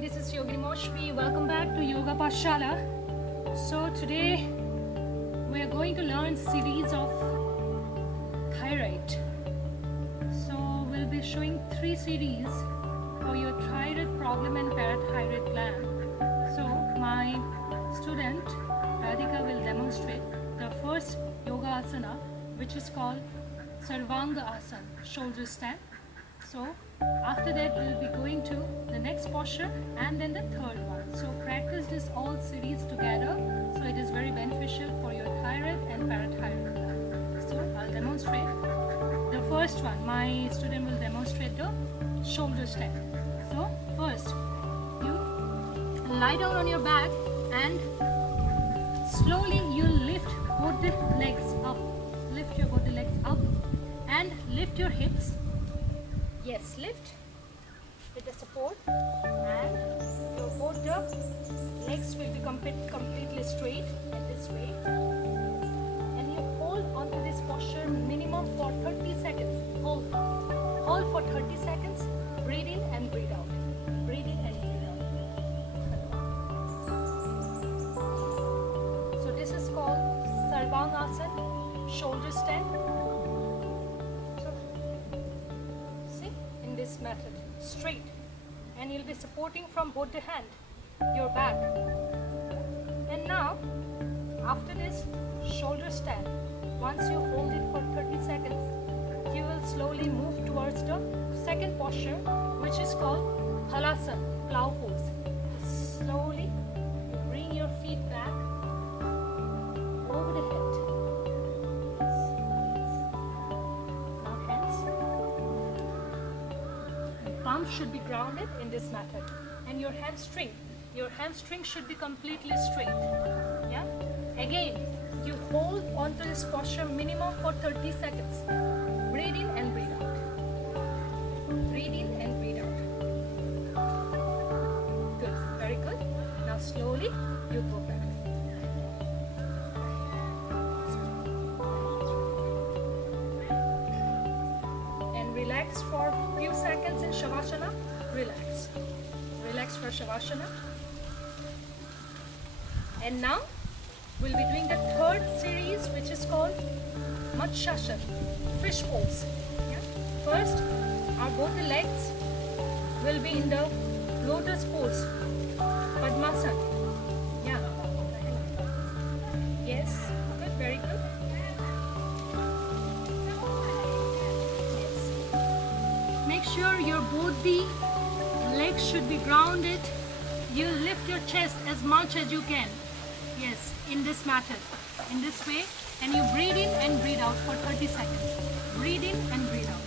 this is Yogini Moshmi. Welcome back to Yoga Pashala. So today we are going to learn series of thyroid. So we'll be showing 3 series for your thyroid problem and parathyroid gland. So my student Radhika will demonstrate the first yoga asana, which is called Sarvanga Asana, shoulder stand. So after that we'll be going to the next posture and then the third one. So practice this all series together, so it is very beneficial for your thyroid and parathyroid gland. So I'll demonstrate the first one. My student will demonstrate the shoulder stand. So first you lie down on your back and slowly you lift both the legs up. Lift your both the legs up and lift your hips. Yes, lift with the support, and your both the legs will be completely straight in this way, and you hold onto this posture minimum for 30 seconds. Hold for 30 seconds. Breathe in and breathe out. Breathe in and breathe out. So this is called Sarvanga Asana, shoulder stand. This method straight, and you'll be supporting from both the hand your back. And now after this shoulder stand, once you hold it for 30 seconds, you will slowly move towards the second posture, which is called Halasana, plow pose. Slowly you bring your feet back over the head. Palms should be grounded in this method, and your hamstring should be completely straight. Yeah. Again, you hold onto this posture minimum for 30 seconds. Breathe in and breathe out. Breathe in and breathe out. Good. Very good. Now slowly you go back. Relax for a few seconds in Shavasana. Relax. Relax for Shavasana. And now we'll be doing the third series, which is called Matsyasana, fish pose. Yeah? First, our both the legs will be in the lotus pose, Padmasana. Yeah. Yes. Good. Very good. Make sure your both the legs should be grounded. You lift your chest as much as you can. Yes, in this method, in this way, and you breathe in and breathe out for 30 seconds. Breathe in and breathe out.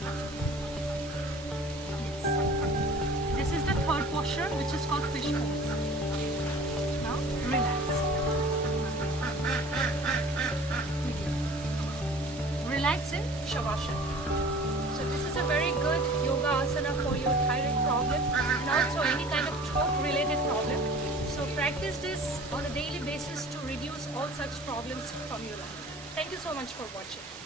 Yes. This is the third posture, which is called fish pose. Now relax. Relax in Shavasana. So this is a very good yoga asana for your thyroid problem and also any kind of throat related problem. So practice this on a daily basis to reduce all such problems from your life. Thank you so much for watching.